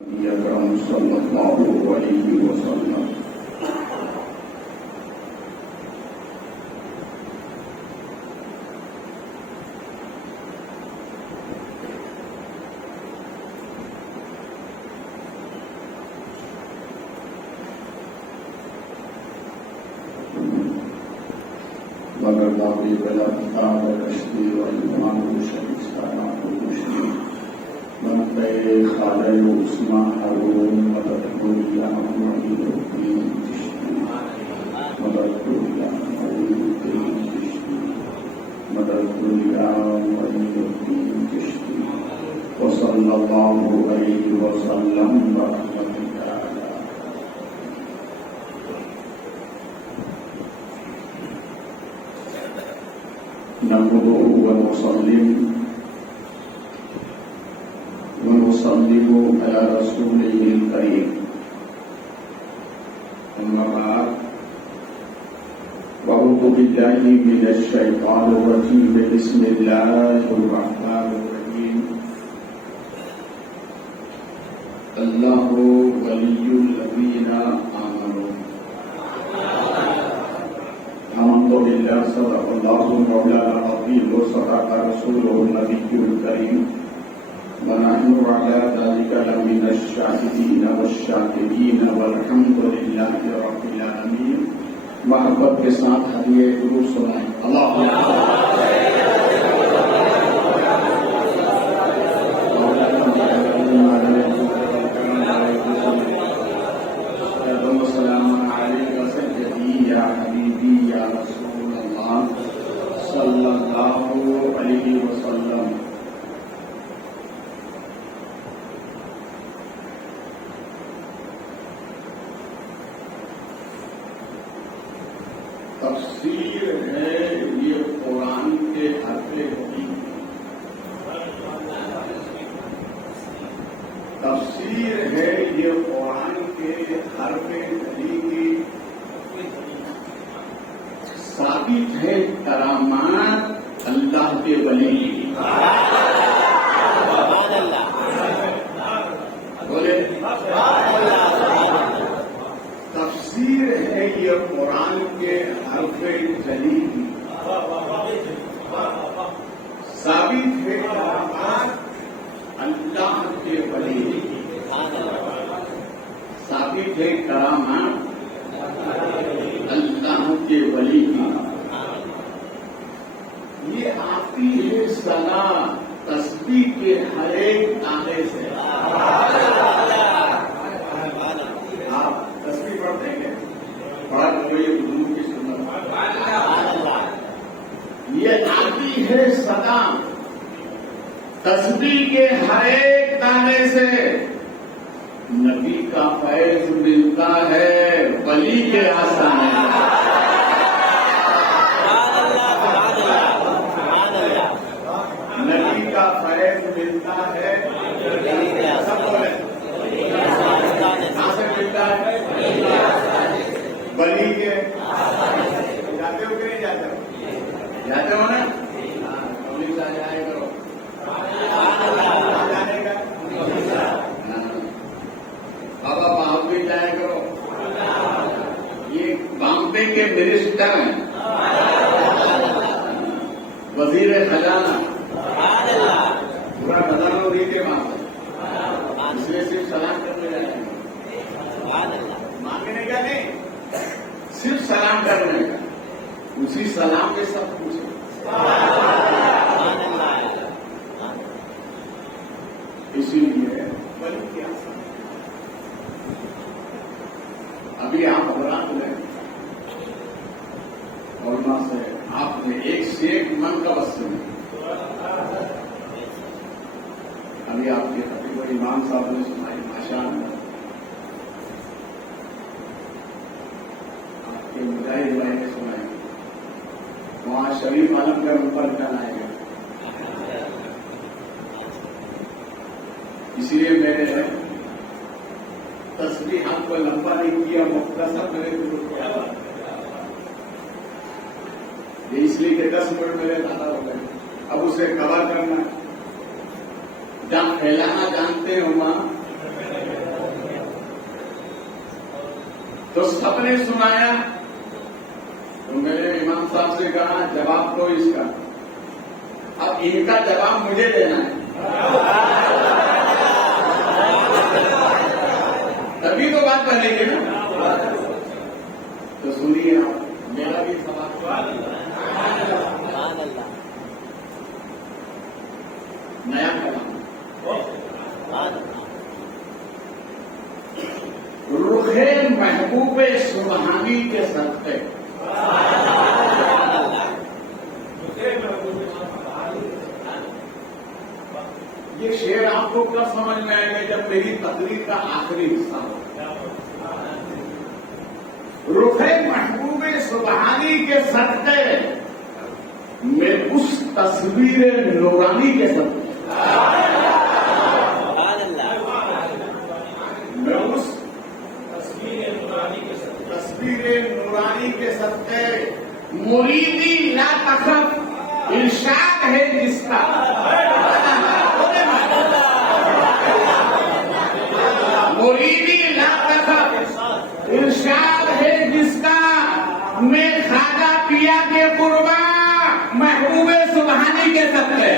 اکرم صلی اللہ علیہ وسلم مگر باقی بلا کتاب رشدی و ایمان و شریستانہ و مشکل منطقے خالد و عثمان حرون مدد گویا معید الدین چشتی مدد گویا معید الدین چشتی مدد گویا معید الدین چشتی وصلی اللہ علیہ وسلم ورحمۃ اللہ نحمده ونصلي ونسلم على رسوله الكريم أما بعد أعوذ بالله من الشيطان الرجيم بسم الله الرحمن الرحيم الله ولي الذين آمنوا الحمد لله صدق الله مولانا العظيم وصدق رسوله النبي الكريم ونحن على ذلك لمن الشاهدين والشاكرين والحمد لله رب العالمين. محبت کے ساتھ ہدیہ درود سنائیں. وسلام علیک سیدی یا حبیبی یا رسول اللہ صلی اللہ علیہ وسلم. تفسیر ہے یہ قرآن کے حرف حقیقی. تفسیر ہے یہ قرآن کے حرف حقیقی. ثابت ہے کرامات اللہ کے ولی کی. بولے تفسیر ہے یہ قرآن کے حرف جلی کی. ثابت ہے کرامات اللہ کے ولی کی. ثابت ہے کرامات اللہ کے ولی کی. یہ آتی ہے سنا تسبیح کے ہر ایک دانے سے. آپ تسبیح پڑھتے ہیں بڑا کوئی بزرگ کی سنت. یہ آتی ہے سنا تسبیح کے ہر ایک دانے سے. نبی کا فیض ملتا ہے ولی کے آسانے. نبی کا فیض ملتا ہے سب بولے کہاں سے ملتا ہے؟ ولی کے. جاتے ہو کہ نہیں جاتے ہو؟ جاتے ہو نا. پولیس آ جائے کرو جانے کا. بابا بامبے جائے کرو. یہ بامبے کے منسٹر ہیں, وزیر خزانہ. پورا خزانہ وہی کے وہاں سے. اس لیے صرف سلام کرنے جائیں گے. مانگنے کا نہیں, صرف سلام کرنے کا. اسی سلام کے سب پوچھے. اسی لیے ولی کیا ابھی آپ حضرات لیں علماء سے آپ نے ایک سے ایک من کا وصل ہے. ابھی آپ کے خطیب امام صاحب نے سنائی ماشاء اللہ. آپ کے مجاہد بھائی نے سنائی. وہاں شریف عالم کا اوپر جانا ہے. اسی لیے میں نے تسبیح آپ کو لمبا نہیں کیا, مختصر میرے کو کیا. یہ اس لیے کہ 10 منٹ میرے زیادہ ہو گئے. اب اسے کور کرنا جہاں پھیلانا جانتے ہیں وہاں تو سب نے سنایا تو میں نے امام صاحب سے کہا جواب دو اس کا، اب ان کا جواب مجھے دینا ہے، تبھی تو بات بنے گی نا۔ تو سنیے آپ میرا بھی سوال، نیا کلام، رخ محبوب سبحانی کے صدقے، یہ شعر آپ کو کب سمجھ میں آئے گا؟ جب میری تقریر کا آخری حصہ ہو۔ رخ محبوب سبحانی کے صدقے میں اس تصویر نورانی کے صدقے، میں اس تصویر نورانی کے صدقے مریدی لا تخف ارشاد ہے جس کا، مریدی لا تخف ارشاد ہے جس کا، میں خواجہ پیا کے قربان محبوب سبحانی کے صدقے۔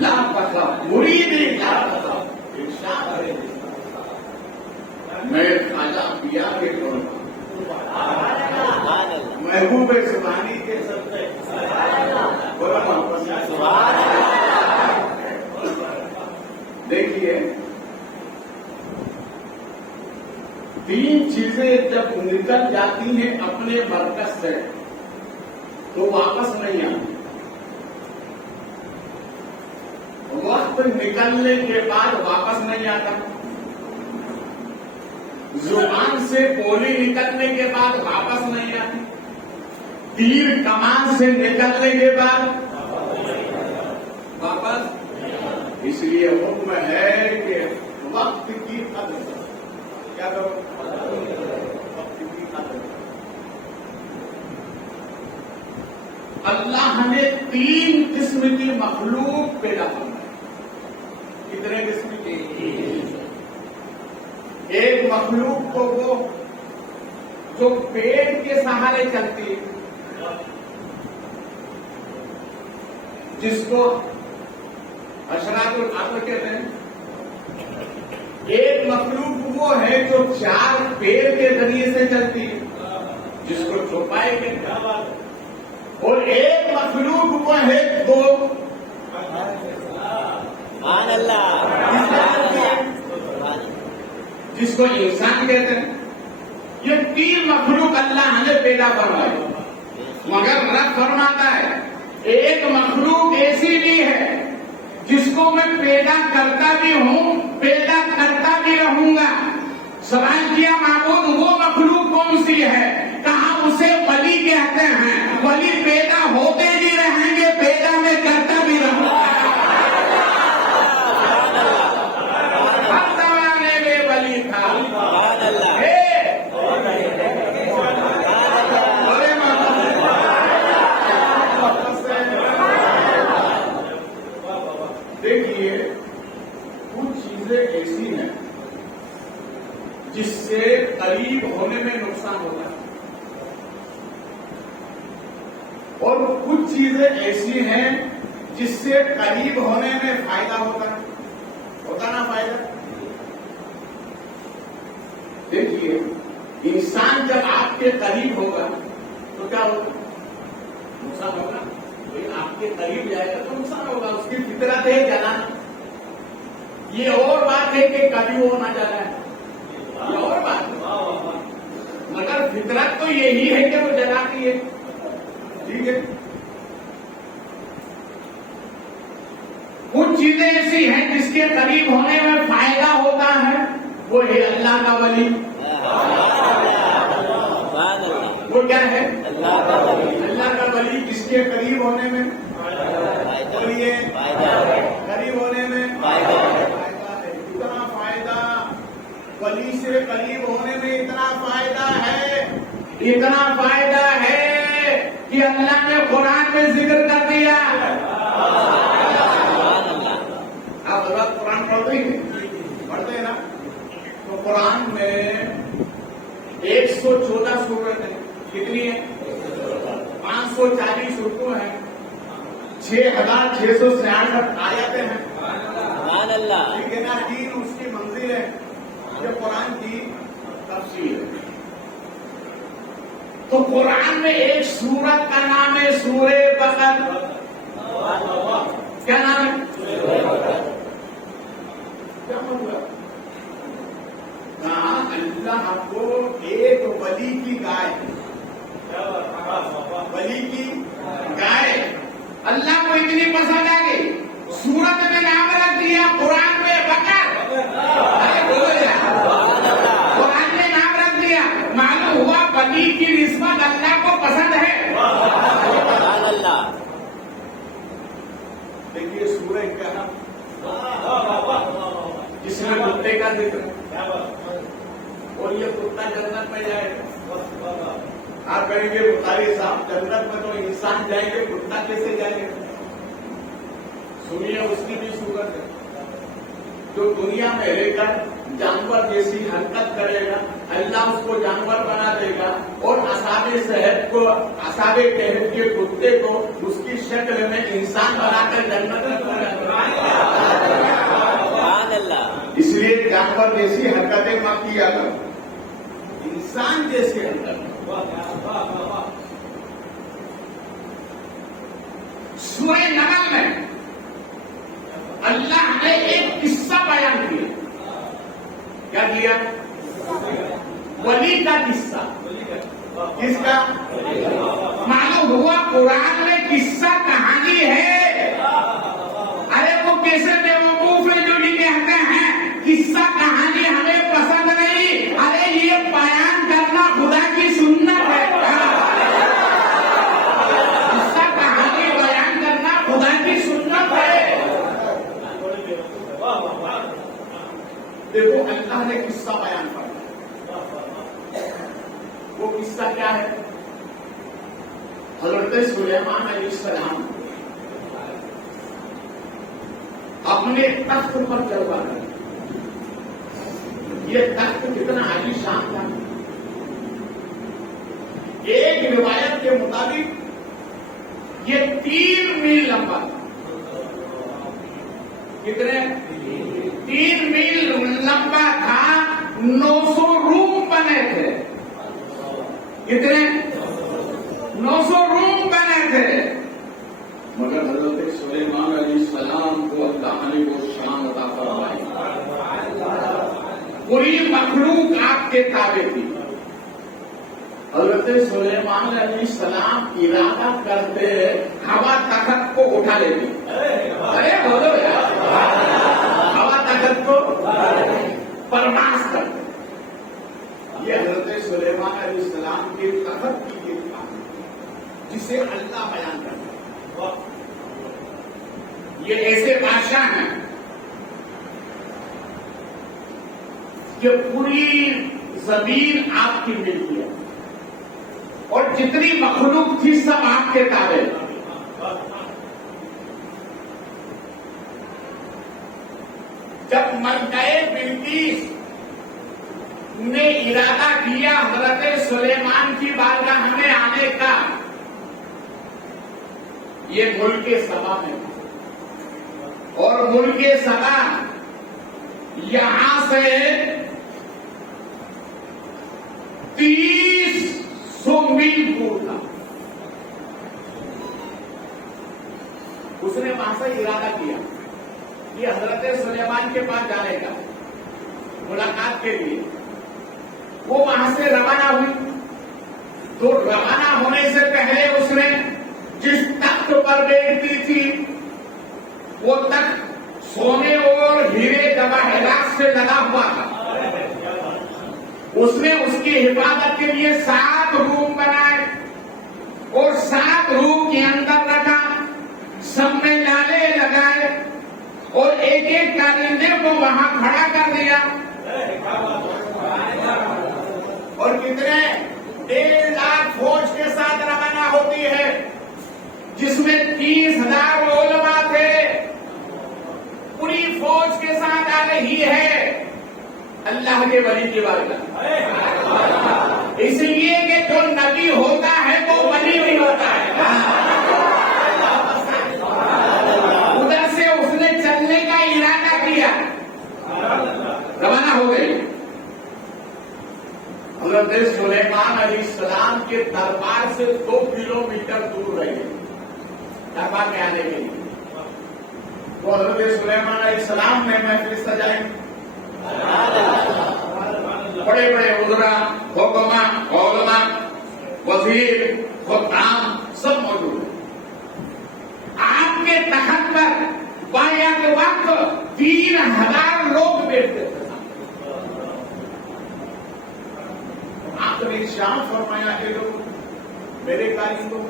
لا تخف مریدی لا تخف ارشاد ہے جس کا، میں خواجہ پیا کے قربان محبوب سبحانی کے صدقے۔ دیکھیے تین چیزیں جب نکل جاتی ہیں اپنے مرکز سے تو واپس نہیں آتی، وقت نکلنے کے بعد واپس نہیں آتا، زبان سے بولی نکلنے کے بعد واپس نہیں آتی، تیر کمان سے نکلنے کے بعد واپس، اس لیے حکم ہے کہ وقت کی قدر کیا کرو، وقت کی قدر۔ اللہ نے تین قسم کی مخلوق پیدا کی، کتنے قسم کی؟ ایک مخلوق تو وہ جو پیٹ کے سہارے چلتی ہے، جس کو اشراط العقل کہتے ہیں۔ ایک مخلوق وہ ہے جو چار پیر کے ذریعے سے چلتی ہے، جس کو چوپائے کہتے ہیں، اور ایک مخلوق وہ ہے دو، جس کو انسان کہتے ہیں۔ یہ تین مخلوق اللہ نے پیدا فرمائی، مگر رب فرماتا ہے ایک مخلوق ایسی بھی ہے جس کو میں پیدا کرتا بھی ہوں، پیدا کرتا بھی رہوں گا۔ سوال کیا معبود وہ مخلوق کون سی ہے؟ کہا اسے ولی کہتے ہیں، ولی پیدا ہوتے بھی رہیں گے، پیدا میں کرتا بھی رہوں گا۔ ہر زمانے میں ولی تھا، دیکھیے کچھ چیزیں ایسی ہیں جس سے قریب ہونے میں نقصان ہوتا ہے، اور کچھ چیزیں ایسی ہیں جس سے قریب ہونے میں فائدہ ہوتا نا فائدہ۔ دیکھیے انسان جب آپ کے قریب ہوگا تو کیا ہوگا؟ نقصان ہوگا۔ آپ کے قریب جائے گا تو نقصان ہوگا، اس کی فطرت ہے جلانا۔ یہ اور بات ہے کہ کبھی وہ نہ جلا ہے، یہ اور بات ہے، مگر فطرت تو یہی ہے کہ وہ جلاتی ہے، ٹھیک ہے۔ کچھ چیزیں ایسی ہیں جس کے قریب ہونے میں فائدہ ہوتا ہے، وہ ہے اللہ کا ولی۔ وہ کیا ہے؟ اللہ کا ولی، جس کے قریب ہونے میں بولیے قریب ہونے میں فائدہ ہے۔ اتنا فائدہ ولی سے قریب ہونے میں، اتنا فائدہ ہے، اتنا فائدہ ہے کہ اللہ نے قرآن میں ذکر کر دیا. آپ حضرات قرآن پڑھتے ہیں نا؟ تو قرآن میں 114 سورت ہیں. کتنی ہیں؟ 540 رکوع ہیں. 6666 آیتیں ہیں. ٹھیک ہے نا؟ 3 اس کی منزل ہے. یہ قرآن کی تفسیر ہے. تو قرآن میں ایک سورت کا نام ہے سورہ بقرہ. کیا نام ہے؟ کیا مطلب؟ کہاں اللہ ہم کو ایک ولی کی گائے، ولی کی گائے اللہ کو اتنی پسند آ گئی، سورت میں نام رکھ دیا قرآن میں بقرہ. قرآن میں نام رکھ دیا، معلوم ہوا ولی کی نسبت اللہ کو پسند ہے. دیکھیے سورہ کیا ہے، جس میں کتے کا ذکر ہے اور یہ کتا جنت میں جائے گا. آپ کہیں گے بخاری صاحب جنت میں تو انسان جائیں گے، کتا کیسے جائے گا؟ سنیے اس کی بھی صورت ہے. جو دنیا میں رہ کر جانور جیسی حرکت کرے گا اللہ اس کو جانور بنا دے گا اور اصحاب صحت کو، اصحاب کہف کے کتے کو اس کی شکل میں انسان بنا کر جنت میں بنا دے گا. اس لیے جانور جیسی حرکتیں مت کیا کرو، انسان جیسی حرکت. سورہ نمل میں اللہ نے ایک قصہ بیان کیا. کیا کیا؟ ولی کا قصہ. کس کا؟ معلوم ہوا قرآن میں قصہ کہانی ہے. ارے وہ کیسے بیوقوف ہے جو یہ کہتے ہیں قصہ کہانی ہمیں پسند نہیں. ارے یہ بیان کرنا خدا کی سنت ہے. قصہ کہانی بیان کرنا خدا کی سنت ہے. دیکھو اللہ نے قصہ بیان کیا. وہ قصہ کیا ہے؟ حضرت سلیمان علیہ السلام اپنے تخت پر چڑھا رہے. یہ تخت کتنا عالی شان تھا. ایک روایت کے مطابق یہ 3 میل لمبا تھا. کتنے؟ 3 میل لمبا تھا. 900 روم بنے تھے. کتنے؟ 900 روم بنے تھے. مگر حضرت سلیمان علیہ السلام کو اللہ نے وہ شان عطا فرمائی. پوری مخلوق آپ کے تابع تھی. حضرت سلیمان علیہ السلام ارادہ کرتے ہوا تخت کو اٹھا لیتے. ارے بولو یار، ہوا تخت کو پرواز کرتے. یہ حضرت سلیمان علیہ السلام کے تخت کی کتاب جسے اللہ بیان کرتے. یہ ایسے بادشاہ ہیں کہ پوری زمین آپ کی ملتی ہے اور جتنی مخلوق تھی سب آپ کے تابع. جب ملکہ بلقیس نے ارادہ کیا حضرت سلیمان کی بارگاہ میں آنے کا، یہ ملک سبا میں، اور ملک سبا یہاں سے 300 میل دور تھا. اس نے وہاں سے ارادہ کیا کہ حضرت سلیمان کے پاس جانے کا ملاقات کے لیے. وہ وہاں سے روانہ ہوئی. تو روانہ ہونے سے پہلے اس نے جس تخت پر بیٹھتی تھی وہ تخت سونے اور ہیرے جواہرات سے لگا ہوا تھا. اس نے اس کی حفاظت کے لیے 7 روم بنائے اور 7 روم کے اندر رکھا. سب میں جالے لگائے اور ایک ایک کارندے کو وہاں کھڑا کر دیا. اور کتنے 1,000,000 فوج کے ساتھ روانہ ہوتی ہے. جس میں 30,000 علماء تھے، پوری فوج کے ساتھ آ رہی ہے اللہ کے ولی کی بارگاہ، اس لیے کہ جو نبی ہوتا ہے وہ ولی بھی ہوتا ہے۔ ادھر سے اس نے چلنے کا ارادہ کیا، روانہ ہو گئی۔ حضرت سلیمان علیہ السلام کے دربار سے 2 کلومیٹر دور رہے دربار میں آنے کے لیے، تو حضرت سلیمان علیہ السلام نے محفل سجائی، بڑے بڑے وزراء، حکماء، علماء، وزیر، حکام سب موجود ہیں۔ آپ کے تخت پر بیعت وقت 3,000 لوگ بیٹھتے تھے۔ آپ نے ارشاد فرمایا کہ لوگ میرے کارندوں،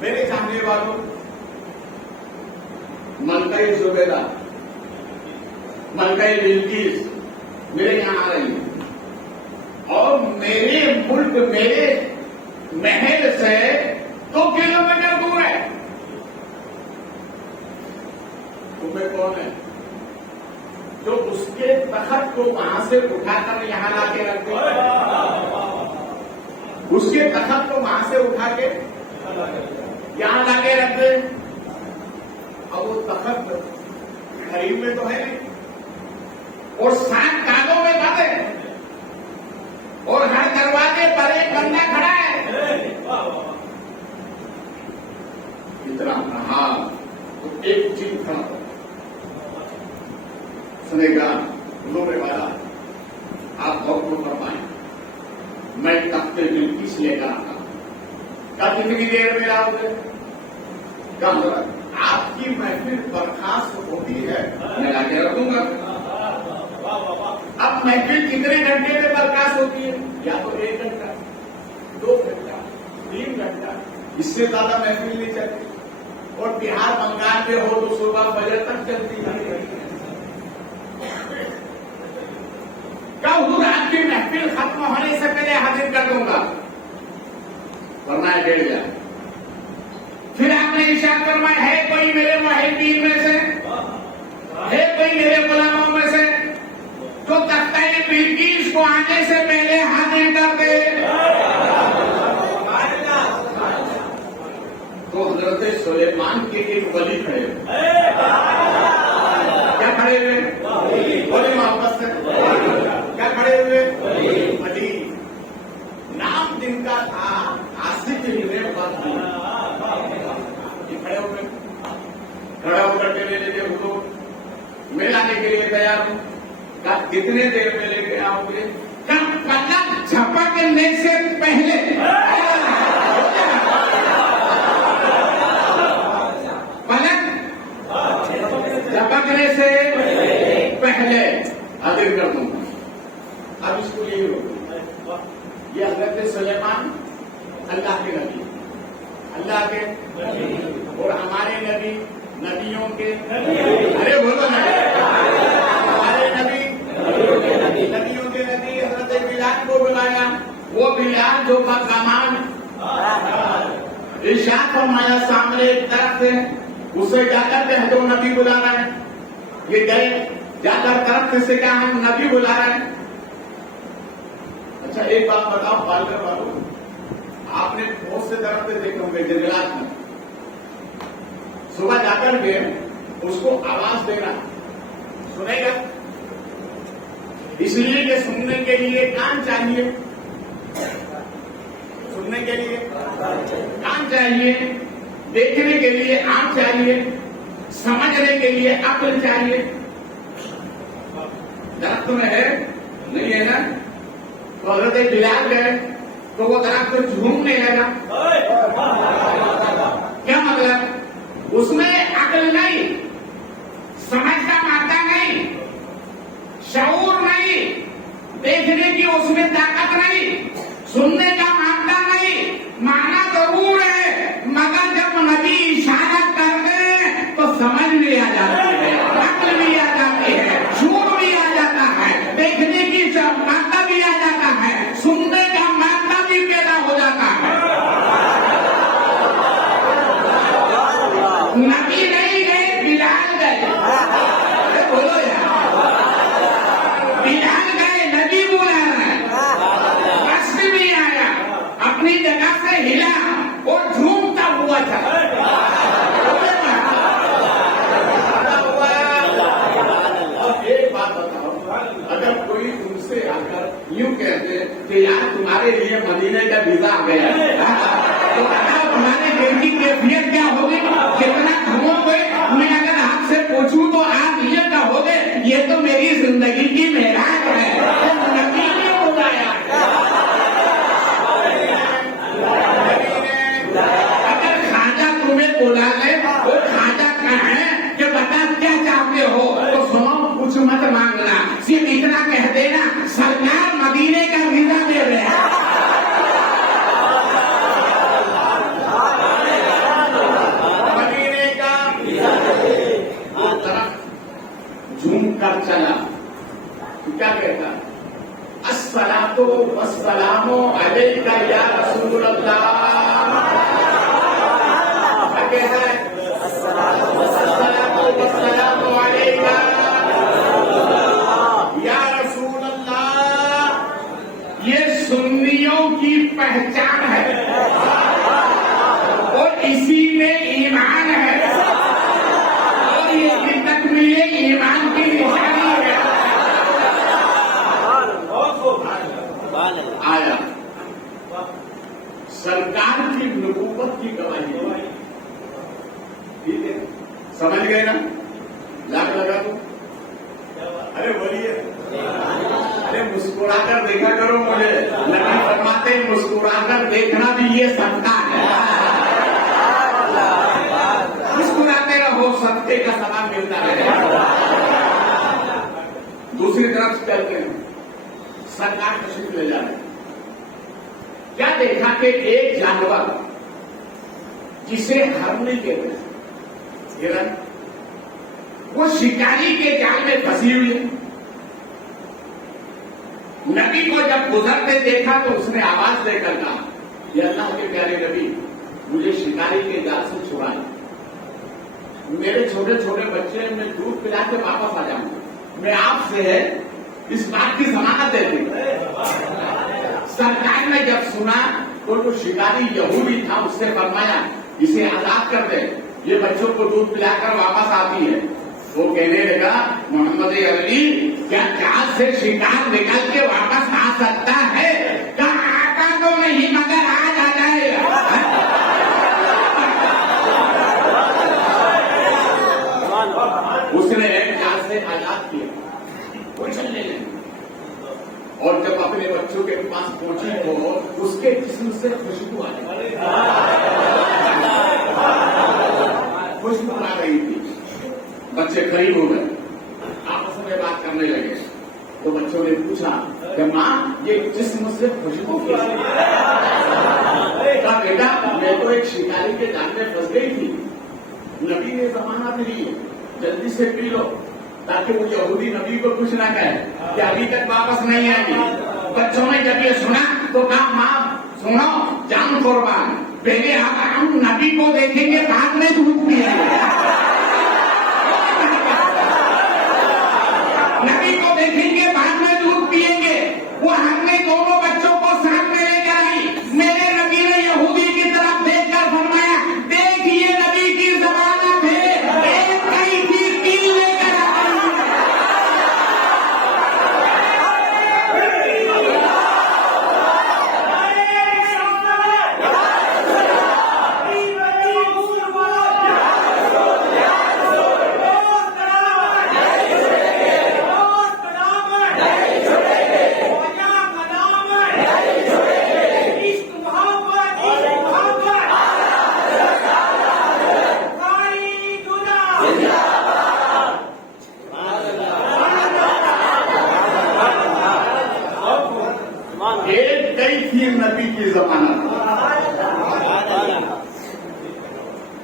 میرے چاہنے والوں، ملکہ زبیدہ، ملکہ بلقیس میرے یہاں آ رہی ہے، اور میرے ملک، میرے محل سے 2 کلومیٹر دور ہے۔ تمہیں کون ہے جو اس کے تخت کو وہاں سے اٹھا کر یہاں لا کے رکھ دے؟ اس کے تخت کو وہاں سے اٹھا کے یہاں لا کے رکھ دے، اور وہ تخت قریب میں تو ہے اور 7 کانوں میں بند ہے، اور ہر دروازے پر ایک بندہ کھڑا ہے۔ اتنا کہا تو ایک چیز کھڑا ہو، سنے گا لوگے والا آپ بہت کو فرمائیں، میں تخت بلقیس لے کر آتا ہوں، کب کتنی دیر میں آؤ گے؟ کم آپ کی محفل برخاست ہوتی ہے، میں لا کے رکھوں گا۔ اب محفل کتنے گھنٹے میں برخاست ہوتی ہے؟ یا تو 1 گھنٹہ، 2 گھنٹہ، 3 گھنٹہ، اس سے زیادہ محفل نہیں چلتی، اور بہار بنگال میں ہو تو صبح فجر تک چلتی ہے۔ کیا حضور آپ کی محفل ختم ہونے سے پہلے حاضر کر دوں گا؟ ورنہ 1.5 گھنٹہ۔ پھر آپ نے ارشاد فرمایا ہے کوئی میرے محبین میں سے، ہے کوئی میرے غلاموں میں سے جو تختہ بلقیس کو آنے سے پہلے حاضر کر دے؟ تو حضرت سلیمان کے ایک ولی کھڑے، کیا کھڑے ہوئے؟ بولے محبت سے، کیا کھڑے ہوئے؟ ولی، نام جن کا تھا عاصف بن وائل، کھڑے ہو گئے، کھڑا ہو کر کے میرے لیے حضور میں لانے کے لیے تیار ہوں۔ کتنے دیر میں لے کے آؤ گے؟ پلک جھپکنے سے پہلے، پلک جھپکنے سے پہلے حاضر کر دوں گا۔ اب اس کو یہی روکو، یہ حضرت سلیمان اللہ کے نبی، اللہ کے اور ہمارے نبی، نبیوں کے، ارے بولو نا، ہمارے نبی، نبیوں کے نبی حضرت بلال کو بلایا، وہ بلال جو کا کمان ارشاد فرمایا سامنے ایک درخت ہے، اسے جا کر کہہ دو نبی بلا رہا ہے۔ یہ گئے، جا کر درخت سے کہا ہم نبی بلا رہے ہیں۔ اچھا ایک بات بتاؤ بالکر والوں، آپ نے بہت سے درخت دیکھے ہوں گے جنگلات میں، صبح جا کر کے اس کو آواز دینا، سنے گا؟ اس لیے کہ سننے کے لیے کان چاہیے، سننے کے لیے کان چاہیے، دیکھنے کے لیے آنکھ چاہیے، سمجھنے کے لیے عقل چاہیے۔ درخت میں ہے نہیں ہے نا؟ تو حضرت بلال گئے تو وہ درخت جھومنے لگا، کیا مطلب؟ اس میں عقل نہیں، سمجھ کا مادہ نہیں، شعور نہیں، دیکھنے کی اس میں طاقت نہیں، سننے کا مادہ نہیں، معنی ضرور ہے، مگر جب نبی اشارہ کرتے ہیں تو سمجھ بھی آ جاتی ہے، عقل بھی آ جاتی ہے، شعور بھی آ جاتا ہے، دیکھنے کی مادہ بھی آ جاتا ہے، سننے کا مادہ بھی پیدا ہو جاتا ہے۔ نبی نہیں گئے، بلال گئے. بولو یار، بلال گئے، نبی بولا ہے، بس بھی آیا، اپنی جگہ سے ہلا اور جھومتا ہوا تھا. ایک بات بتاؤ، اگر کوئی تم سے آ کر یوں کہتے کہ یار تمہارے لیے مدینے کا ویزا آ گیا تو تمہارے دل کی کیفیت کیا ہوگی؟ کتنا گھومو گے؟ میں اگر آپ سے پوچھوں تو آپ یہ کہو گے یہ تو میری زندگی کی معراج ہے. نبی نے بلایا، اگر خواجہ تمہیں بلا لے، وہ خواجہ کہے کہ بتا کیا چاہتے ہو تو سنو، کچھ مت مانگنا، صرف اتنا کہہ دینا سرکار مدینے کا ویزا دے رہے ہیں. مدینے کا وہ طرف جھوم کر چلا، کیا کہتا؟ الصلاۃ والسلام علیک یا رسول اللہ. کیا کہتا ہے؟ الصلاۃ والسلام علیک یا رسول اللہ. یہ سنیوں کی پہچان ہے اور اسی میں ایمان ہے، اور یہ تکمیل ایمان کی نشانی ہے. آیا سرکار کی نبوت کی گواہی. ٹھیک ہے، سمجھ گئے نا؟ لاکھ لگا دو. ارے بولیے، ارے مسکرا کر دیکھا کرو مجھے. نبی فرماتے مسکرا کر دیکھنا بھی یہ صدقہ ہے. مسکراتے رہو، صدقے کا ثواب ملتا ہے. دوسری طرف چلتے ہیں، سرکار تشریف لے جا رہے ہیں. کیا دیکھا کہ ایک جانور جسے ہرنی کہتے ہیں، ہرن، وہ شکاری کے جال میں پھنسی ہوئی ہے. نبی کو جب گزرتے دیکھا تو اس نے آواز دے کر کہا، یہ اللہ کے پیارے نبی، مجھے شکاری کے جال سے چھڑائیں. میرے چھوٹے چھوٹے بچے میں دودھ پلا کے واپس آ جاؤں گا، میں آپ سے اس بات کی ضمانت دیتی ہوں. سرکار نے جب سنا تو جو شکاری یہودی تھا اس سے فرمایا اسے آزاد کر دے، یہ بچوں کو دودھ پلا کر واپس آتی ہے. وہ کہنے لگا محمد عربی کیا جال سے شکار نکل کے واپس آ سکتا ہے؟ کہا آتا تو نہیں مگر آج آ جائے گا. اس نے ایک جال سے آزاد کیا، وہ چلنے لگے، اور جب اپنے بچوں کے پاس پہنچی تو اس کے جسم سے خوشبو آ رہی تھی. بچے قریب ہو گئے، آپس میں بات کرنے لگے تو بچوں نے پوچھا کہ ماں یہ جسم سے خوشبو کیسی؟ کہا بیٹا میں تو ایک شکاری کے جال میں پھنس گئی تھی، نبی نے ضمانت دی ہے، جلدی سے پی لو تاکہ وہ یہودی نبی کو کچھ نہ کہے کہ ابھی تک واپس نہیں آئے گی. بچوں نے جب یہ سنا تو کہا ماں سنو، جان قربان، پہلے ہم نبی کو دیکھیں گے بعد میں دودھ پیئیں گے. نبی کو دیکھیں گے بعد میں دودھ پیئیں گے. وہ ہم نے دونوں بچوں کو ساتھ میں لے کر آئی. میرے نبی نے یہودی کی طرف دیکھ کر فرمایا دیکھیے نبی کی ضمانت ہے، ایک کئی چیز تین لے کر آئی. ایک کئی تین نبی کی ضمانت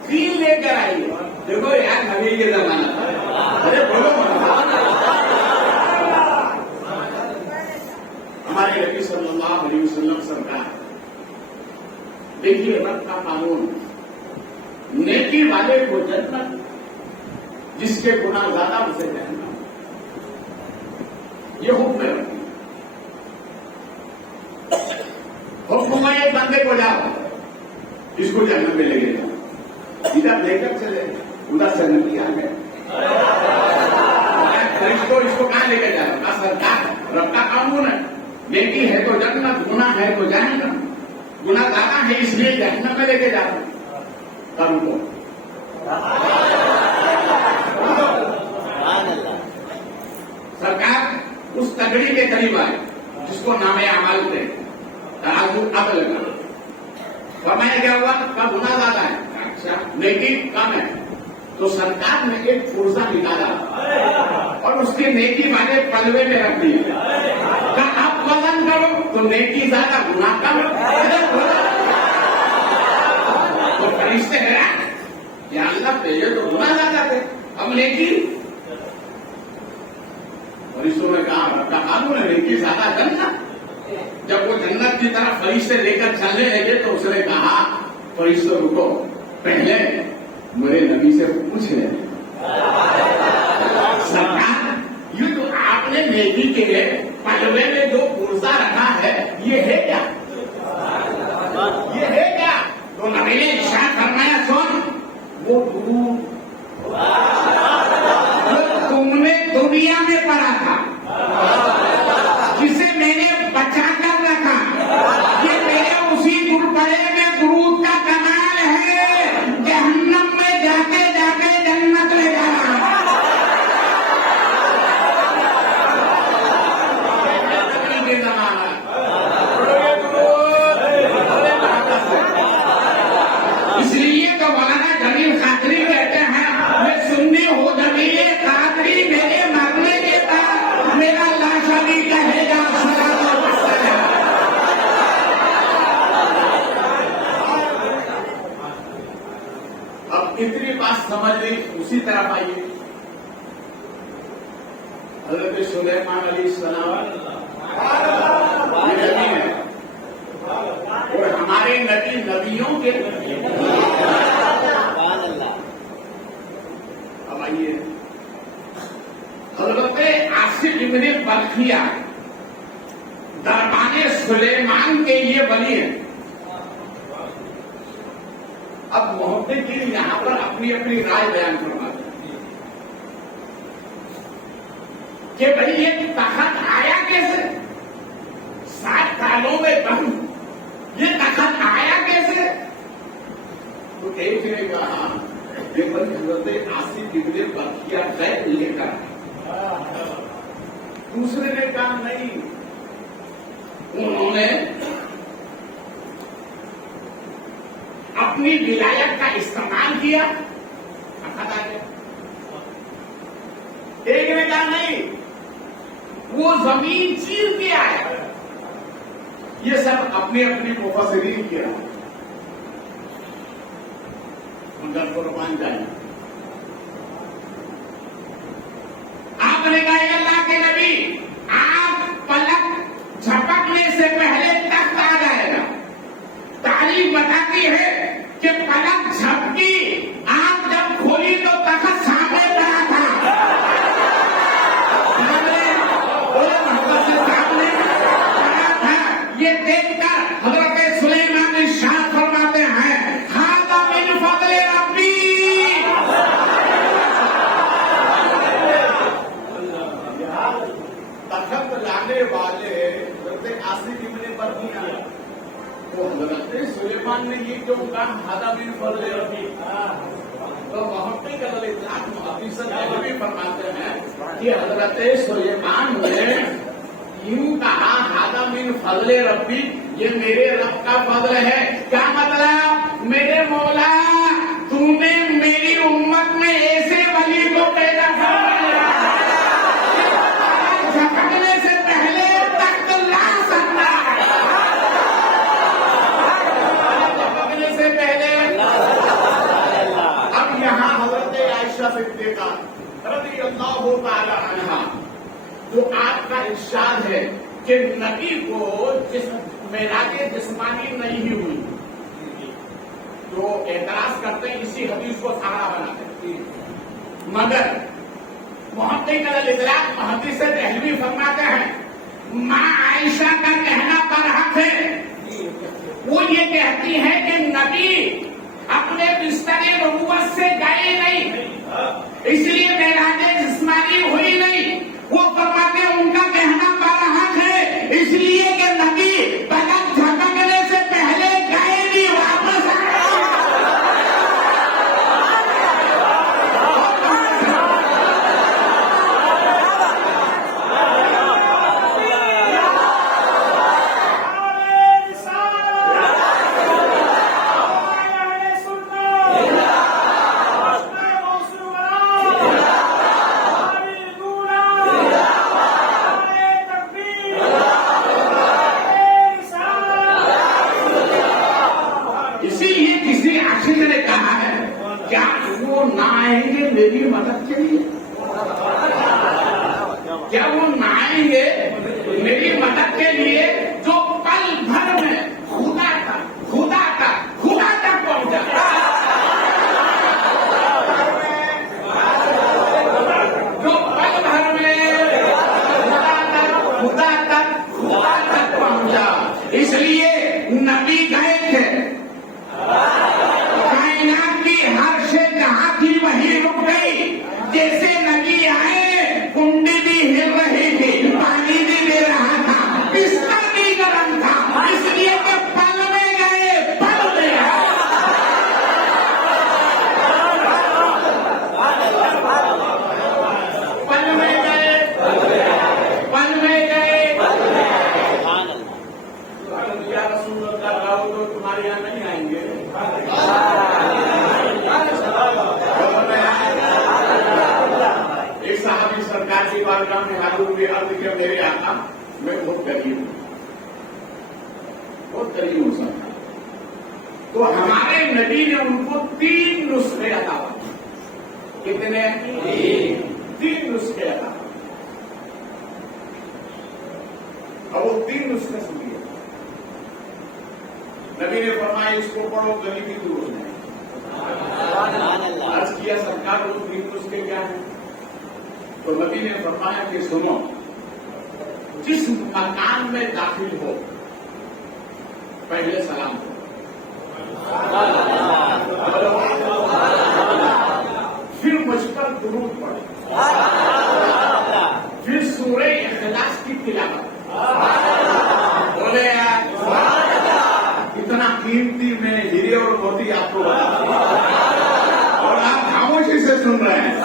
تین لے کر آئی. دیکھو یار نبی کی ضمانت. ارے بولو ہمارے نبی صلی اللہ علیہ وسلم سرکار. دیکھیے رب کا قانون، نیکی والے کو جنت، جس کے گناہ زیادہ اسے جہنم. یہ حکم ہے. حکم ہے ایک بندے کو جاؤ، اس کو جہنم میں لے کے جاؤ. ادھر لے کر چلے، ادھر سے نہیں آگے. اس کو کہاں لے کے جاؤ؟ سرکار رب کا قانون ہے. نیکی ہے تو جنت، گناہ ہے تو جہنم. گناہ زیادہ ہے اس لیے جہنم میں لے کے جاؤ. کرو کو سرکار اس تگڑی کے قریب آئے جس کو نام اعمال تھے. اب لگا فرمایا کیا ہوا؟ کا گناہ زیادہ ہے، اچھا نیکی کم ہے. تو سرکار نے ایک پرزہ نکالا اور اس کے نیکی والے پلوے میں رکھ دیا. اب وزن کرو تو نیکی زیادہ، گناہ کم. تو فرشتے ہیں یا اللہ پہ یہ تو گناہ زیادہ تھے، اب نیکی. فرشتوں نے کہا رب کا قانون ہے، نیکی زیادہ جنت. جب وہ جنت کی طرف فرشتے لے کر چلنے لگے تو اس نے کہا فرشتوں رکو، پہلے میرے نبی سے پوچھ لیں سرکار یہ تو آپ نے نیکی کے پلوے میں جو پرزہ رکھا ہے یہ ہے کیا؟ یہ ہے کیا؟ تو نبی نے ارشاد فرمایا سن، وہ دودھ تم نے دنیا میں پڑا تھا جسے میں نے بچا کر رکھا، یہ میرے اسی درپڑے میں درود کا کمال ہے. جہنم میں جاتے جاتے جنت لے جانا. اس لیے تو مولانا جمیل قادری کہتے ہیں میں سنی ہوں جمیل قادری میرے مرنے کے بعد میرا لاشا بھی کہے گا اتنی بات سمجھ لی. اسی طرف آئیے حضرت سلیمان علیہ السلام یہ نبی ہے اور ہمارے نبی نبیوں کے. اب آئیے حضرت آصف ابن بلخیہ دربان سلیمان کے یہ ولی ہیں. اب محدثین یہاں پر اپنی اپنی رائے بیان فرماتے ہیں کہ بھائی یہ تخت آیا کیسے؟ 7 سالوں میں بند یہ تخت آیا کیسے؟ تو ایک نے کہا یہ بھائی حضرت آصف ابن بلخیہ غیب لے کر. دوسرے نے کہا نہیں، انہوں نے اپنی ولایت کا استعمال کیا. ایک نے کہا نہیں، وہ زمین چیر کے آیا. یہ سب اپنی اپنی مفسرین کیا مگر قربان جائیں. آپ نے کہا اللہ کے نبی آپ پلک جھپکنے سے پہلے تخت آ جائے گا. تعریف بتاتی ہے کہ پلک جھپکی، آپ جب کھولی تو تخت سامنے پڑا تھا. سامنے پڑا تھا. یہ دیکھ کر حضرت سلیمان ارشاد فرماتے ہیں ھذا من فضل ربی. تخت لانے والے حضرت آصف ابن بلخیہ تو حضرت سلیمان نے یہ کیوں کہا ھذا من فضل ربی؟ تو محقق الاطلاق محدث بھی فرماتے ہیں کہ حضرت سلیمان نے یوں کہا ھذا من فضل ربی، یہ میرے رب کا فضل ہے. کیا مطلب؟ میرے مولا تو نے میری امت میں ایسے ولی کو پیدا فرمایا جھپکنے سے پہلے تخت لا سکتا ہے. اب یہاں حضرت عائشہ صدیقہ رضی اللہ تعالی عنہا جو آپ کا ارشاد ہے کہ نبی کو معراج جسمانی نہیں ہوئی تو اعتراض بکواس کرتے ہیں، اسی حدیث کو سہارا بناتے ہیں. مگر محقق الاطلاق محدث دہلوی فرماتے ہیں ماں عائشہ کا کہنا برحق ہے. وہ یہ کہتی ہے کہ نبی اپنے بستر نبوت سے گئے نہیں، اس لیے معراج جسمانی ہوئی نہیں. وہ فرماتے ہیں ان کا کہنا برحق ہے، اس لیے کہ نبی پلک جھپکنے سے پہلے گئے نہیں، واپس آئے. میری مدد کے لیے کیا وہ نہ آئیں گے میری مدد کے لیے جو پل بھر میں خدا تک پہنچا. جو پل بھر میں خدا تک پہنچا، اس لیے نبی گئے تھے. کائنات کی ہر شے جہاں تھی وہیں رک گئی. جیسے نبی آئے کنڈی بھی ہل رہی تھی، پانی بھی دے رہا تھا، بستر بھی گرم تھا، اس لیے کہ پل میں گئے. یا رسول اللہ راؤ تو تمہارے یہاں نہیں آئیں گے. ایک صحابی سرکار کی بارگاہ میں حاضر ہوئے، عرض کیا میرے آقا میں بہت قریب ہوں سکتا. تو ہمارے نبی نے ان کو 3 نسخے عطا کیے. کتنے؟ 3 نسخے عطا. اب وہ 3 نسخے سنیے. نبی نے فرمایا اس کو پڑھو گلی کی دور ہے. عرض کیا سرکار وہ 3 نسخے کیا ہیں؟ تو نبی نے فرمایا کہ سنو، جس مکان میں داخل ہو پہلے سلام کرو، پھر مجھ پر درود پڑھو، پھر سورہ اخلاص کی تلاوت. بولے یار اتنا قیمتی میں ہیرے اور موتی آپ کو اور آپ خاموشی سے سن رہے ہیں.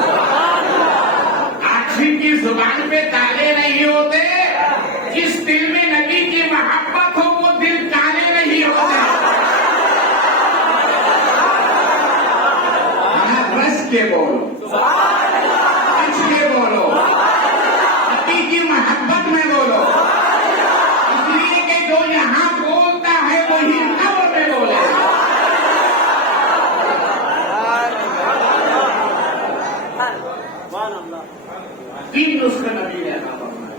آخری کی زبان پہ تالے نہیں ہوتے، جس دل میں نبی کی محبت ہو وہ دل کالے نہیں ہوتے. رس کے بولو، اچھ کے بولو، نبی کی محبت میں بولو. اس لیے کہ جو یہاں بولتا ہے وہی قبر میں بولے. 3 نسخے نبی نے عطا فرمائے.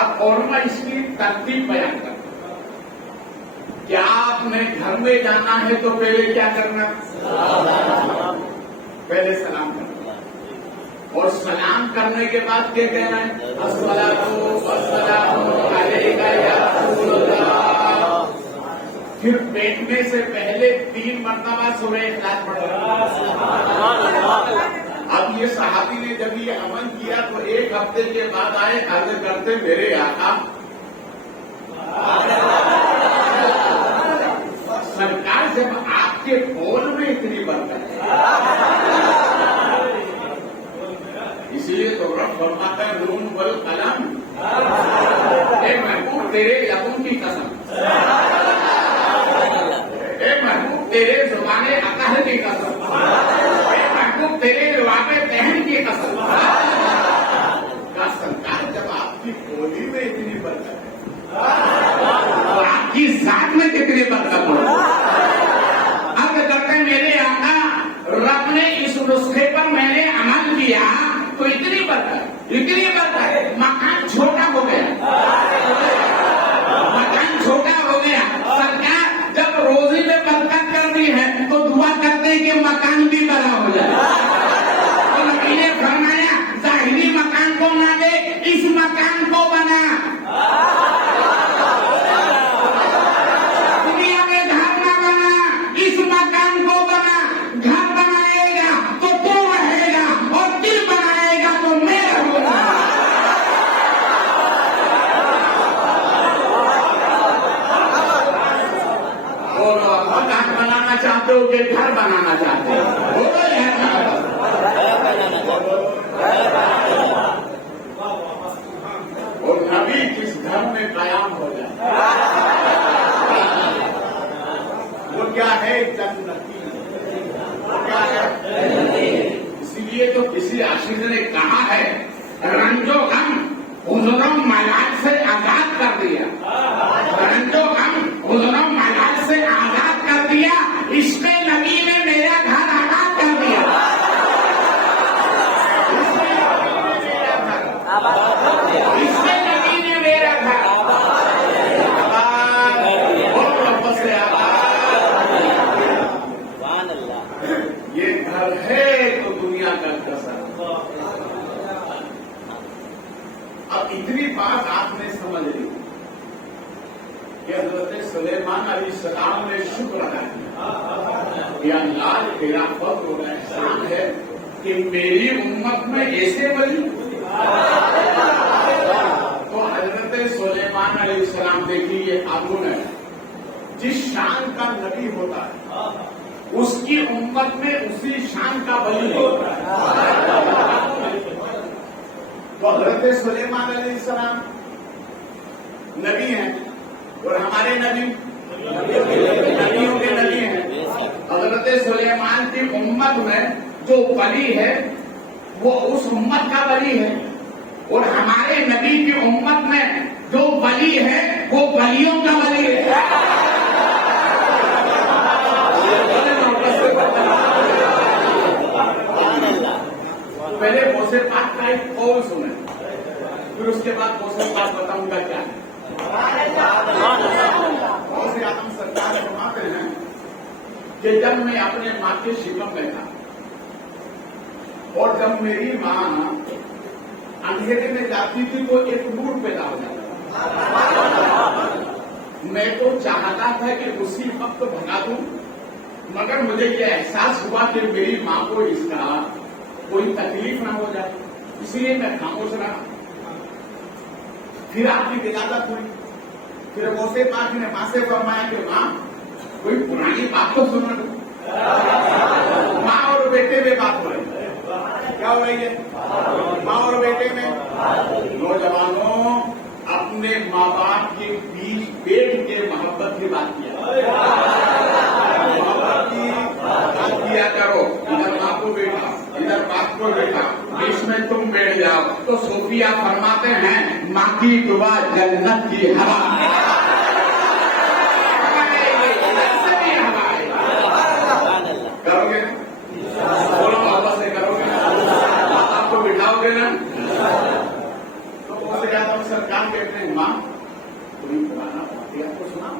اب اور میں اس کی ترتیب بیان کرتا ہوں. کیا آپ نے گھر میں جانا ہے تو پہلے کیا کرنا؟ پہلے سلام کرنا، اور سلام کرنے کے بعد کیا کہنا ہے؟ الصلاۃ والسلام علیک یا رسول اللہ. پھر بیٹھنے سے پہلے 3 مرتبہ سورہ اخلاص پڑھنا. اب یہ صحابی نے جب یہ عمل کیا تو 1 ہفتے کے بعد آئے، عرض کرتے میرے آقا سرکار جب آپ کے بول میں اتنی برکت ہے، اسی لیے تو رب فرماتا ہے نون والقلم، اے محبوب تیرے لبوں کی قسم، اے محبوب تیرے زبان عطا کی قسم، اے محبوب تیرے لواب دہن کی قسم. کا سرکار جب آپ کی بولی میں اتنی برکت ہے تو آپ کی ذات میں کتنی برکت ہو. اب کرتے ہیں میرے آقا رب نے اس نسخے پر میں نے عمل کیا تو اتنی برکت، مکان چھوٹا ہو گیا. مکان چھوٹا ہو گیا. سرکار جب روزی میں برکت کرنی ہے تو دعا بولو مکان بنانا چاہتے ہو کہ گھر بنانا چاہتے ہو؟ اور نبی کس گھر میں قیام ہو جائے وہ کیا ہے؟ جنتی. وہ کیا ہے؟ اسی لیے تو کسی عاشق نے کہا ہے رنجو غم حضوروں ملال سے آزاد کر دیا. رنجو غم حضوروں ملال سے آزاد کر دیا. اس میں نبی نے میرا گھر آباد کر دیا. اس میں نبی نے میرا گھر یہ گھر ہے تو دنیا کا کسر. اب اتنی بات آپ نے سمجھ لی کہ حضرت سلیمان علیہ السلام نے شکر ادا کیا کہ اللہ تیرا فضل و احسان ہے کہ میری امت میں ایسے ولی. تو حضرت سلیمان علیہ السلام دیکھیے ابو نے جس شان کا نبی ہوتا ہے اس کی امت میں اسی شان کا ولی ہوتا ہے. تو حضرت سلیمان علیہ السلام نبی ہیں اور ہمارے نبی نبیوں کے نبی ہیں. حضرت سلیمان کی امت میں جو ولی ہے وہ اس امت کا ولی ہے اور ہمارے نبی کی امت میں جو ولی ہے وہ ولیوں کا ولی ہے. پہلے غوث پاک کا ایک قول سنیں پھر اس کے بعد غوث پاک بتاؤں گا کیا ہے. غوث اعظم سرکار فرماتے ہیں کہ جب میں اپنے ماں کے شکم میں تھا اور جب میری ماں اندھیرے میں جاتی تھی تو ایک نور پیدا ہو جاتا. میں تو چاہتا تھا کہ اسی وقت بھگا دوں مگر مجھے یہ احساس ہوا کہ میری ماں کو اس کا کوئی تکلیف نہ ہو جائے اسی لیے میں خاموش رہا. پھر آپ کی اجازت ہوئی. پھر غوث پاک نے ماں سے فرمایا کہ ماں کوئی پرانی بات تو سنا دو. ماں اور بیٹے میں بات ہو رہی ہے. کیا ہو رہی ہے؟ ماں اور بیٹے میں. نوجوانوں اپنے ماں باپ کے بیچ بیٹھ کے محبت کی بات کیا. محبت کی بات کیا کرو. ادھر ماں کو بیٹھا ادھر باپ کو بیٹھا بیچ میں تم بیٹھ جاؤ. تو صوفیہ فرماتے ہیں ماں کی دعا جنت کی ہوا. کرو گے بولو محبت سے کرو گے آپ کو بٹھاؤ گے نا. تو غوث اعظم سرکار کہتے ہیں ماں کوئی پرانا واقعہ کو سنا.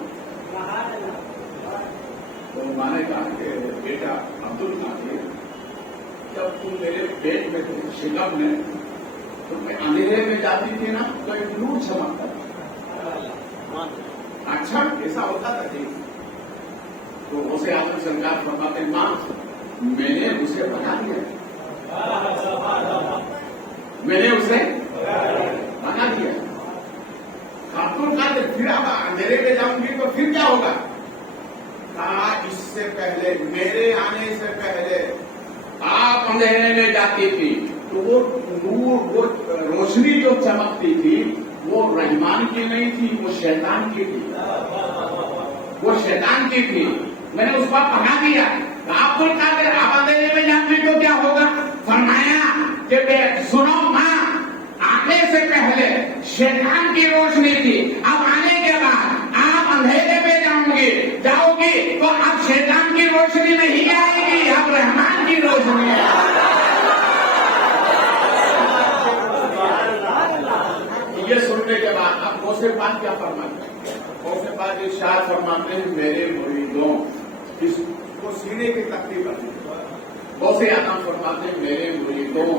تو ماں نے کہا کہ بیٹا عبدل قادر جب تم میرے پیٹ میں تم شکم میں تو میں اندھیرے میں جاتی تھی نا تو ایک نور چمکتا تھا. اچھا ایسا ہوتا تھا جی. تو غوث اعظم سرکار فرماتے ہیں ماں میں نے اسے بنا دیا. میں نے اسے بنا دیا. خاتون کا پھر اب اندھیرے میں جاؤں گی تو پھر کیا ہوگا؟ کہا اس سے پہلے میرے آنے سے پہلے آپ اندھیرے میں جاتی تھی تو وہ نور وہ روشنی جو چمکتی تھی وہ رحمان کی نہیں تھی وہ شیطان کی تھی. وہ شیطان کی تھی. میں نے اس کو بنا دیا. آپ کو کہا آپ اندھیرے میں جاتی تو کیا ہوگا؟ فرمایا کہ سنو ماں آنے سے پہلے شیطان کی روشنی تھی. اب آنے کے بعد آپ اندھیرے میں جاؤ گی تو اب شیطان کی روشنی نہیں آئے گی اب رحمان کی روشنی ہے. یہ سننے کے بعد اب غوث پاک کیا فرماتے ہیں؟ غوث پاک ارشاد فرماتے ہیں میرے مریدوں اس کو سینے کی تکلیف ہے. غوث اعظم فرماتے ہیں میرے مریدوں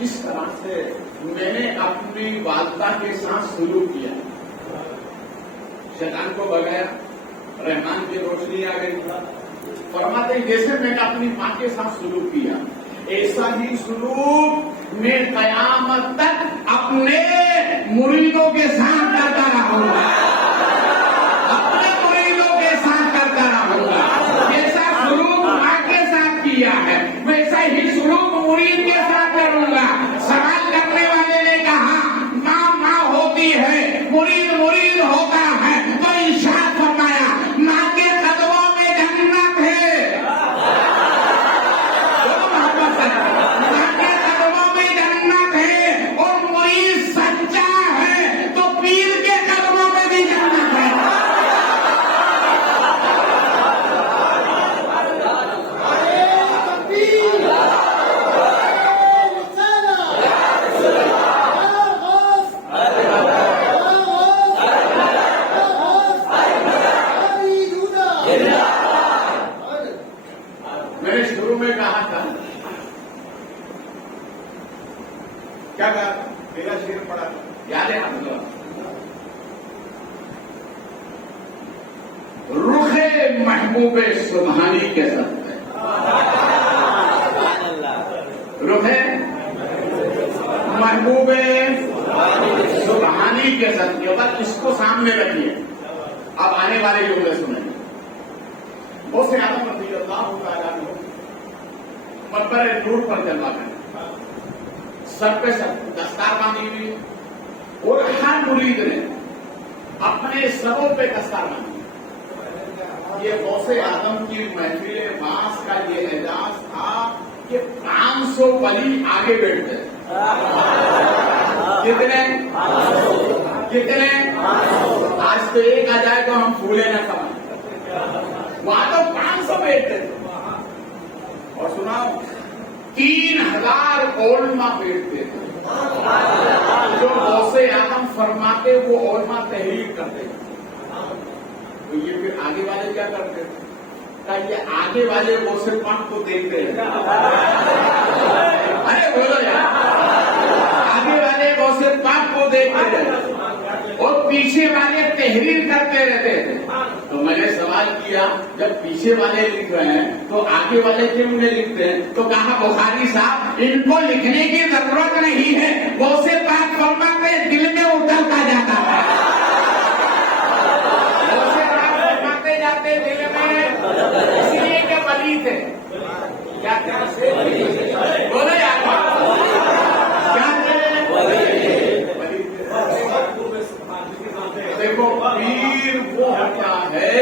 جس طرح سے میں نے اپنی والدہ کے ساتھ سلوک کیا شیطان کو بغیر رحمان کی روشنی آ گئی. فرماتے ہیں جیسے میں نے اپنی ماں کے ساتھ سلوک کیا ایسا ہی سلوک میں قیامت تک اپنے مریدوں کے ساتھ کرتا رہوں گا. اپنے مریدوں کے ساتھ کرتا رہوں میں نے شروع میں کہا تھا، کیا کہا تھا؟ میرا شیر پڑا تھا، یاد ہے آپ لوگ؟ رخ محبوب سبحانی کے ساتھ رخ محبوب سبحانی کے ساتھ کے بعد اس کو سامنے رکھیے. اب آنے والے جملے سنیں. وہ سے آدم رضی اللہ تعالیٰ عنہ منبر نور پر جلوہ کرے، سر پہ دستار باندھی ہوئی، اور ہر مرید نے اپنے سروں پہ دستار باندھی. یہ غوث اعظم کی محفل باس کا یہ اعزاز تھا کہ 500 ولی آگے بیٹھتے. کتنے آج تو ایک آ جائے تو ہم پھولے نہ سمجھ، وہاں تو 500 بیٹھتے تھے. اور سناؤ 3000 علماء بیٹھتے تھے. جو غوث اعظم فرماتے وہ علماء تحریر کرتے. تو یہ پھر آگے والے کیا کرتے تھے؟ یہ آگے والے غوث پاک کو دیکھتے ہیں. ارے بولو یار، آگے والے غوث پاک کو دیکھتے ہیں اور پیچھے والے تحریر کرتے رہتے تھے. تو میں نے سوال کیا، جب پیچھے والے لکھ رہے ہیں تو آگے والے کیوں نہیں لکھتے ہیں؟ تو کہا بخاری صاحب ان کو لکھنے کی ضرورت نہیں ہے، غوث پاک فرماتے دل میں اترتا جاتا ہے. دل میں اس لیے کہ ولی تھے. کیا بولے یار، کیا دیکھو پیر وہ ہوتا ہے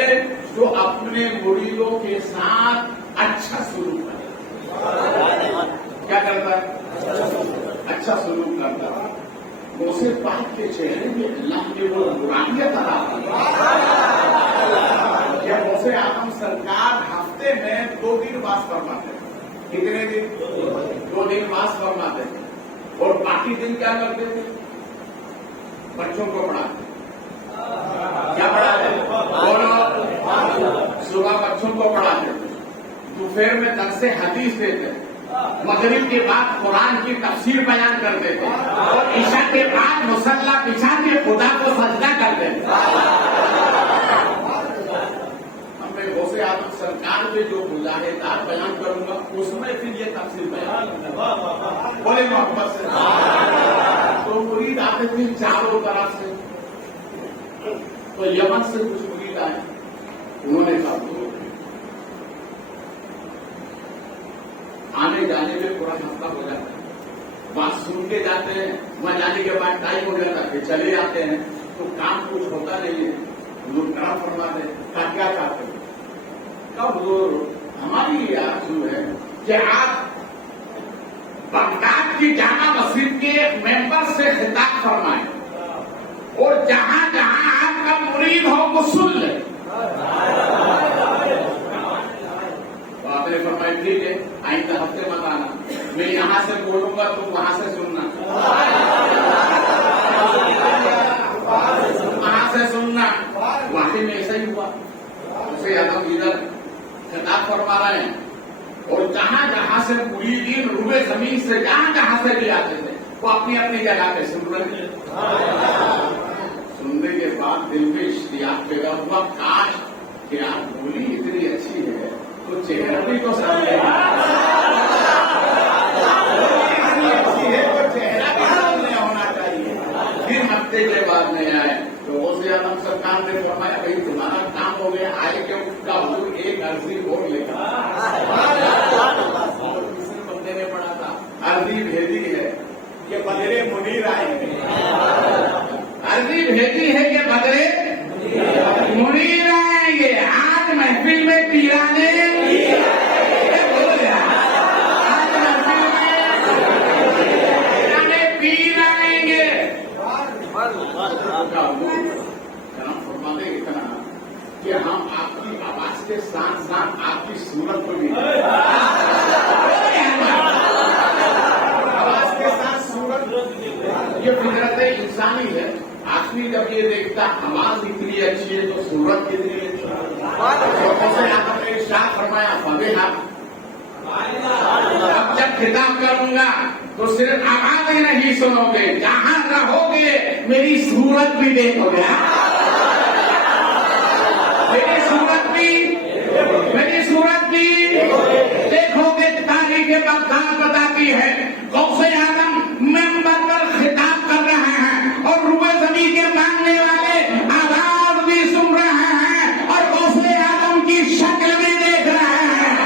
جو اپنے مریدوں کے ساتھ اچھا سلوک کرتا. کیا کرتا ہے؟ اچھا سلوک کرتا. غوث پاک کے چہرے میں اللہ کے وہ نورانیت کیا غوث اعظم سرکار ہفتے میں 2 دن باز فرماتے. کتنے دن؟ 2 دن باز فرماتے. اور باقی دن کیا کرتے تھے؟ بچوں کو پڑھاتے. کیا پڑھاتے؟ بولو. صبح بچوں کو پڑھاتے تھے، دوپہر میں درس حدیث دیتے، مغرب کے بعد قرآن کی تفسیر بیان کرتے تھے، اور عشاء کے بعد مصلی بچھا کے خدا کو سجدہ کرتے تھے. غوث اعظم سرکار میں جو مجاہدات بیان کروں گا اس میں پھر یہ تفصیل بیان بولے محبت سے. تو مرید آتے تھے چاروں طرف سے. تو یمن سے کچھ مرید آئے، انہوں نے کہا آنے جانے میں پورا ہفتہ ہو جاتا ہے، بات سن کے جاتے ہیں، وہاں جانے کے بعد ٹائم ہو جاتا ہے، چلے جاتے ہیں تو کام کچھ ہوتا نہیں ہے. حضور کرم فرماتے ہیں کیا چاہتے ہیں؟ حضور ہماری آرزو ہے کہ آپ بغداد کی جامع مسجد کے ممبر سے خطاب فرمائیں اور جہاں جہاں آپ کا مرید ہو وہ سن لیں. تو آپ نے فرمایا ٹھیک ہے، آئندہ ہفتے مت آنا، میں یہاں سے بولوں گا تو وہاں سے سننا، وہاں سے سننا. واقعی میں ایسا ہی ہوا. اسے اعظم ادھر خطاب فرما رہے ہیں اور جہاں جہاں سے مریدین روئے زمین سے جہاں جہاں سے بھی آتے تھے وہ اپنی اپنی جگہ پہ سن رہے ہیں. سننے کے بعد دل میں اشتیاق پیدا ہوا، کاش کہ آپ بولی اتنی اچھی ہے تو چہرہ بھی تو سامنے ہونا چاہیے. پھر ہفتے کے بعد میں آئے تو غوث اعظم سرکار نے فرمایا بھائی تمہارا کام ہو گیا، آئے کہ اس کا حضور ایک عرضی اور لے کر. اور دوسرے بندے نے پڑھا تھا عرضی بھیجی ہے کہ بدرے منیر آئیں گے. عرضی بھیجی ہے کہ بدرے منیر آئیں گے. آج محفل میں پیرانے پیر آئیں گے. فرماتے اتنا کہ ہم آپ کی آواز کے ساتھ ساتھ آپ کی صورت کو بھی آواز کے ساتھ صورت، یہ فطرت انسانی ہے. آدمی جب یہ دیکھتا آواز اتنی اچھی ہے تو صورت کتنی اچھی ہے. خطاب کروں گا تو صرف آوازیں نہیں سنو گے، جہاں رہو گے میری صورت بھی دیکھو گے، میری صورت بھی دیکھو گے۔ تاریخ بغداد بتاتی ہے غوث اعظم منبر پر خطاب کر رہے ہیں اور روئے زمین کے مانگنے والے آواز بھی سن رہے ہیں اور غوث اعظم کی شکل بھی دیکھ رہے ہیں۔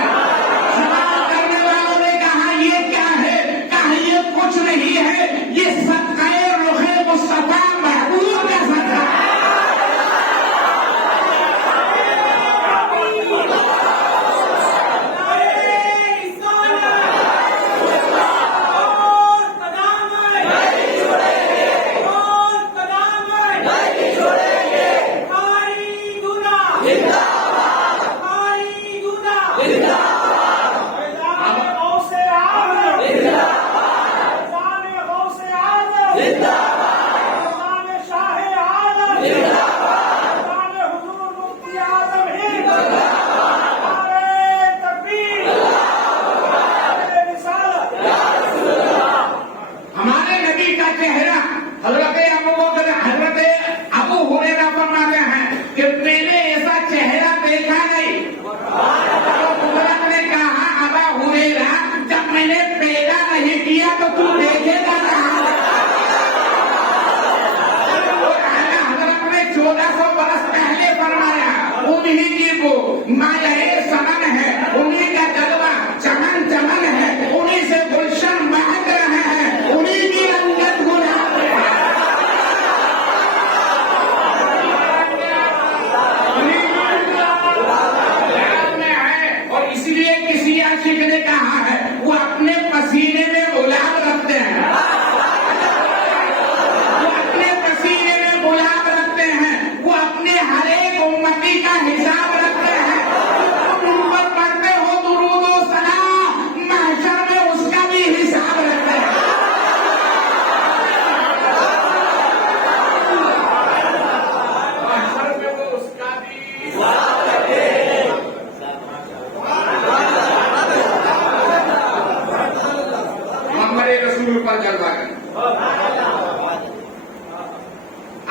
سوال کرنے والوں نے کہا یہ کیا ہے؟ کہا یہ کچھ نہیں ہے، یہ صدقہ رخ مصطفیٰ محبوب کا صدقہ ہے۔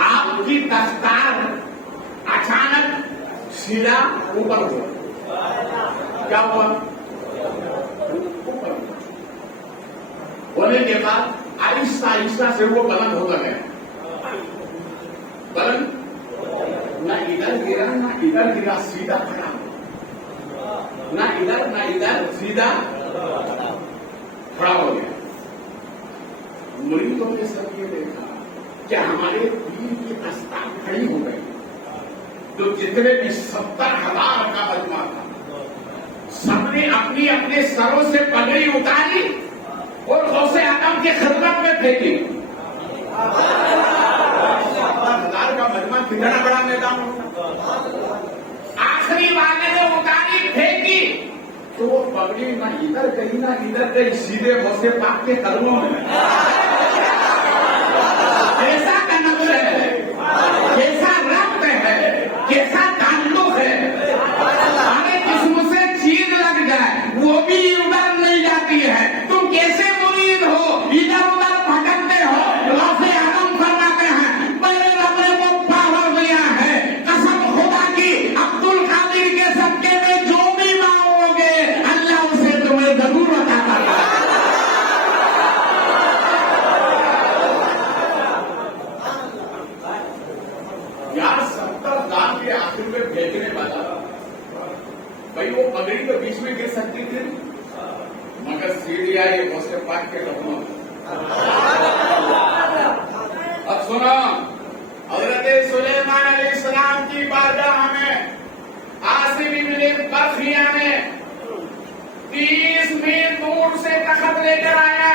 آپ کی دستار اچانک سیدھا اوپر ہوا، کیا ہوا؟ ہونے کے بعد آہستہ آہستہ سے وہ بلند ہوتا گیا، بلند نہ ادھر گرا نہ ادھر گرا، سیدھا کھڑا ہوا، نہ ادھر سیدھا کھڑا ہو گیا۔ مریدوں نے سب یہ دیکھا کہ ہمارے دین کی دستار کھڑی ہو گئی، جو جتنے بھی 70,000 کا مجمع تھا سب نے اپنی اپنے سروں سے پگڑی اتاری اور غوث اعظم کی خدمت میں پھینکی۔ 70,000 کا مجمع کتنا بڑا میدان ہوتا، آخری والے نے اتاری پھینکی تو وہ پگڑی نہ ادھر گئی نہ ادھر گئی، سیدھے غوث پاک کے قدموں میں۔ کیسا کنز ہے، کیسا ربط ہے، کیسا تعلق ہے، ہمیں جسم سے چیز لگ جائے وہ بھی ادھر نہیں جاتی ہے۔ تم کیسے مرید ہو، ادھر ادھر بھٹکتے ہو؟ غوث اعظم فرماتے ہیں میرے رب نے وہ پاور دیا ہے، قسم خدا کی عبد القادر کے صدقے میں جو بھی مانگو گے اللہ اسے تمہیں ضرور عطا کرے گا۔ یار 70,000 کے آخر میں بھیجنے والا بھائی وہ پگڑی تو بیچ میں گر سکتی تھی مگر سیڑھی آئی غوث پاک کے قدموں میں۔ اب سنو، حضرت سلیمان علیہ السلام کی بارگاہ میں عاصم بن برخیہ نے 30 میل دور سے تخت لے کر آیا،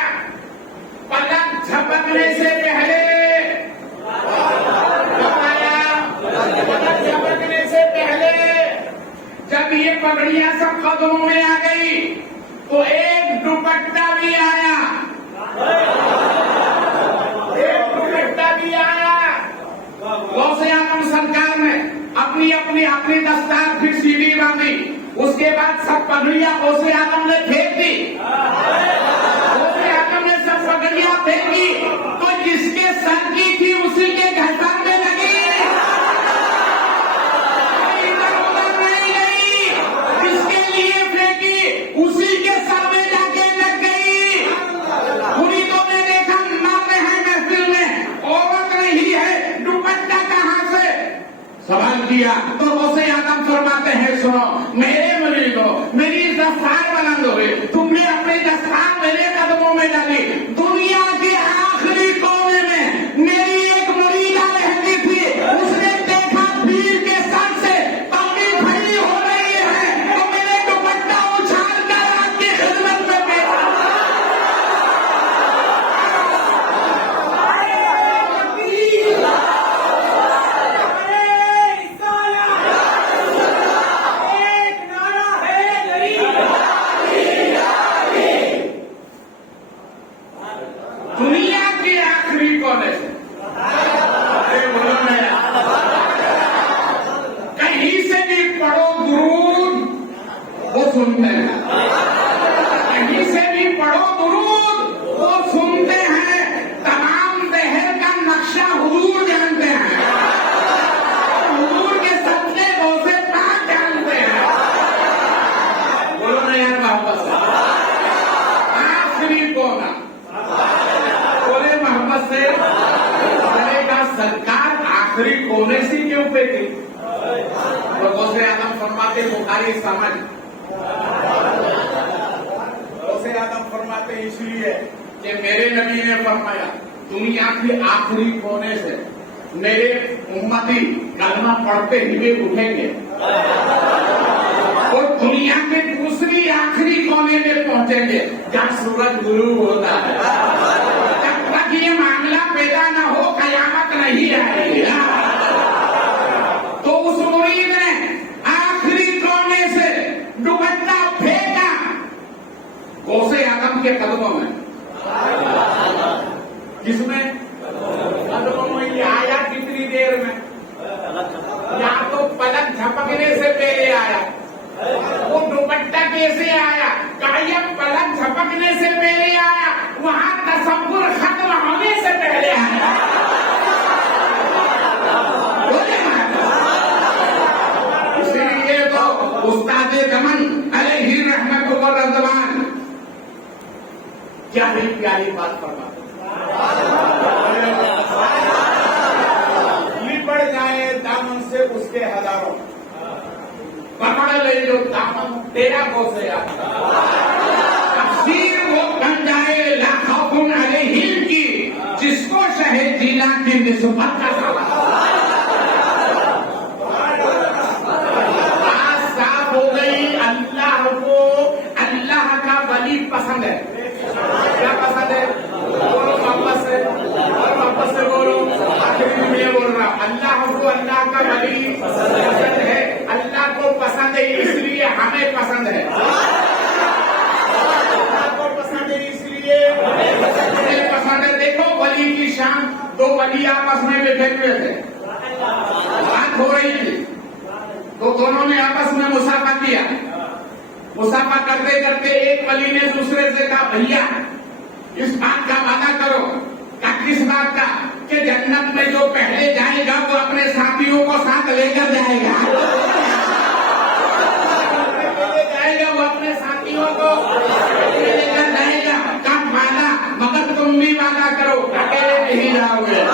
پلک جھپکنے سے پہلے جھپکنے سے پہلے جب یہ پگڑیاں سب قدموں میں آ گئی تو ایک دوپٹہ بھی آیا، غوث اعظم سرکار نے اپنی دستار پھر سیدھی باندھی، اس کے بعد سب پگڑیاں غوث اعظم نے پھینک دی۔ جس کے سر کی تھی اسی کے گھر میں لگی، ادھر ادھر نہیں گئی، جس کے لیے پھینکی اسی کے سر میں جا کے لگ گئی۔ مریدوں نے دیکھا مرد ہے محفل میں، عورت نہیں ہے، دوپٹہ کہاں سے؟ سوال کیا تو غوث اعظم فرماتے ہیں سنو میرے مریدوں، میری دستار بلند ہوئی، تم نے اپنی دستار میرے قدموں میں ڈالی۔ دنیا کے آخری کونے میں میری ایک مریدہ رہتی تھی، اس نے دیکھا پیر کے سر سے پگڑی پھیلی ہو رہی ہے تو میرے دوپٹہ اچھال کر آپ کی خدمت میں پیش دنیا کے آخری کونے سے کہیں سے بھی پڑھو درود وہ سنتے ہیں، کہیں سے بھی پڑھو درود وہ سنتے ہیں، تمام دہر کا نقشہ حضور جانتے ہیں، حضور کے صدقے غوث پاک جانتے ہیں۔ بولو نا یار محبت سے، آخری کونا بولے محمد سے چلے گا سرکار آخری کونے سے کیوں پہ تھی؟ تو غوث اعظم فرماتے بخاری سمجھ، غوث اعظم فرماتے اس لیے کہ میرے نبی نے فرمایا دنیا کے آخری کونے سے میرے امتی کلمہ پڑھتے ہوئے اٹھیں گے اور دنیا کے دوسری آخری کونے میں پہنچیں گے جب سورج غروب ہوتا ہے۔ جب تک یہ معاملہ پیدا نہ ہو قیامت نہیں آئے گی۔ تو اس مرید نے آخری کونے سے دوپٹہ پھینکا غوث اعظم کے قدموں میں۔ کس میں؟ قدموں میں۔ یہ آیا کتنی دیر میں؟ یا تو پلک جھپکنے سے پہلے آیا، وہ دوپٹہ کیسے آیا؟ کہا یہ پلک جھپکنے سے پہلے آیا، وہاں تصور ختم ہونے سے پہلے آیا۔ اسی لیے تو استاد زمن علیہ رحمت و رضوان کیا ہی پیاری بات فرماتے، لپٹ جائے دامن سے اس کے ہزاروں، پکڑ لے جو دامن تیرا غوث اعظم، تفسیر وہ بن جائے لاکھوں علیہم کی جس کو شہ جینا کی نسبت کا سوال۔ بات صاف ہو گئی، اللہ کو اللہ کا ولی پسند ہے۔ کیا پسند ہے؟ بولو محبت سے، اور محبت سے بولو۔ آخر میں یہ بول رہا اللہ کو اللہ کا ولی پسند ہے، اللہ کو پسند ہے اس لیے ہمیں پسند ہے، اللہ کو پسند ہے اس لیے ہمیں پسند ہے۔ دیکھو ولی کی شان، دو ولی آپس میں بیٹھے ہوئے تھے، بات ہو رہی تھی تو دونوں نے آپس میں مسافہ کیا۔ مسافہ کرتے کرتے ایک ولی نے دوسرے سے کہا بھیا اس بات کا وعدہ کرو۔ کس بات کا؟ کہ جنت میں جو پہلے جائے گا وہ اپنے ساتھیوں کو ساتھ لے کر جائے گا، پہلے جائے گا وہ اپنے ساتھیوں کو لے کر جائے گا۔ کب وعدہ؟ مگر تم بھی وعدہ کرو اکیلے نہیں جاؤ گے۔